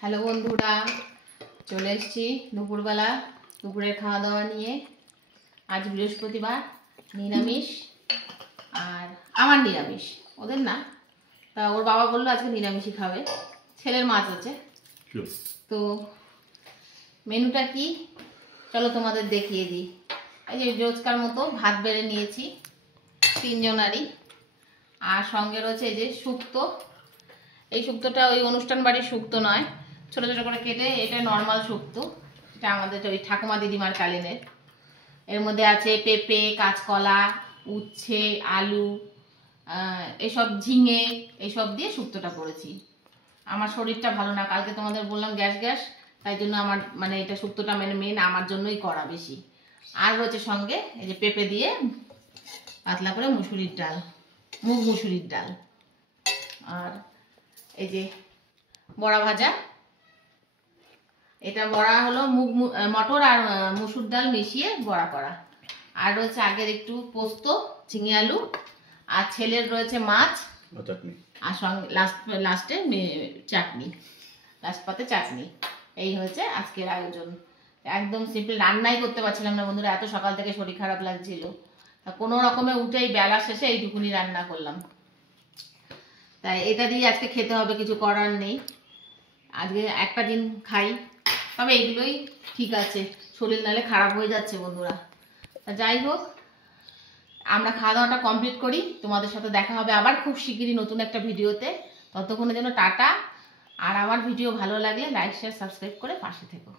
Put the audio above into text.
Hello বন্ধুরা, চলে এসেছি দুপুরবেলা দুপুরের খাওয়া দাওয়া নিয়ে। আজ বৃহস্পতিবার, নিরামিষ। আর আমার নিরামিষ, ওদের না। তা ওর বাবা বললো আজকে নিরামিষই খাবে, ছেলের মাছ আছে। তো মেনুটা কি চলো তোমাদের দেখিয়ে দিই। এই যে রোজকার মতো ভাত বেড়ে নিয়েছি তিনজনারই, আর সঙ্গে রয়েছে এই যে শুক্তো। এই শুক্তোটা ওই অনুষ্ঠান বাড়ির শুক্তো নয়, ছোট ছোট করে কেটে, এটা নর্মাল শুক্তো, এটা আমাদের ওই ঠাকুমা দিদিমার কালিনের। এর মধ্যে আছে পেঁপে, কাঁচকলা, উচ্ছে, আলু, এসব ঝিঙে, এসব দিয়ে শুক্তোটা করেছি। আমার শরীরটা ভালো না, কালকে তোমাদের বললাম গ্যাস, তাই জন্য আমার মানে এটা শুক্তোটা মেন আমার জন্যই করা বেশি। আর রয়েছে সঙ্গে এই যে পেঁপে দিয়ে পাতলা করে মুসুরির ডাল, মুগ মুসুরির ডাল। আর এই যে বড়া ভাজা, এটা বড়া হলো মটর আর মসুর ডাল মিশিয়ে বড়া করা। আর রয়েছে আগের একটু পোস্ত, ঝিঙে আলু, আর ছেলের রয়েছে মাছ আর সঙ্গে লাস্টে চাটনি, লাস্ট পাতে চাটনি। এই হয়েছে আজকের আয়োজন। একদম সিম্পল, রান্নাই করতে পারছিলাম না বন্ধুরা, এত সকাল থেকে শরীর খারাপ লাগছিল। তা কোনো রকমে উঠেই বেলা শেষে এইটুকুনি রান্না করলাম। তাই এটা দিয়ে আজকে খেতে হবে, কিছু করার নেই। আজকে একটা দিন খাই, তবে এগুলোই ঠিক আছে, শরীর নাহলে খারাপ হয়ে যাচ্ছে বন্ধুরা। তা যাই হোক, আমরা খাওয়া দাওয়াটা কমপ্লিট করি, তোমাদের সাথে দেখা হবে আবার খুব শিগগিরই নতুন একটা ভিডিওতে। ততক্ষণের জন্য টাটা। আর আমার ভিডিও ভালো লাগলে লাইক, শেয়ার, সাবস্ক্রাইব করে পাশে থেকো।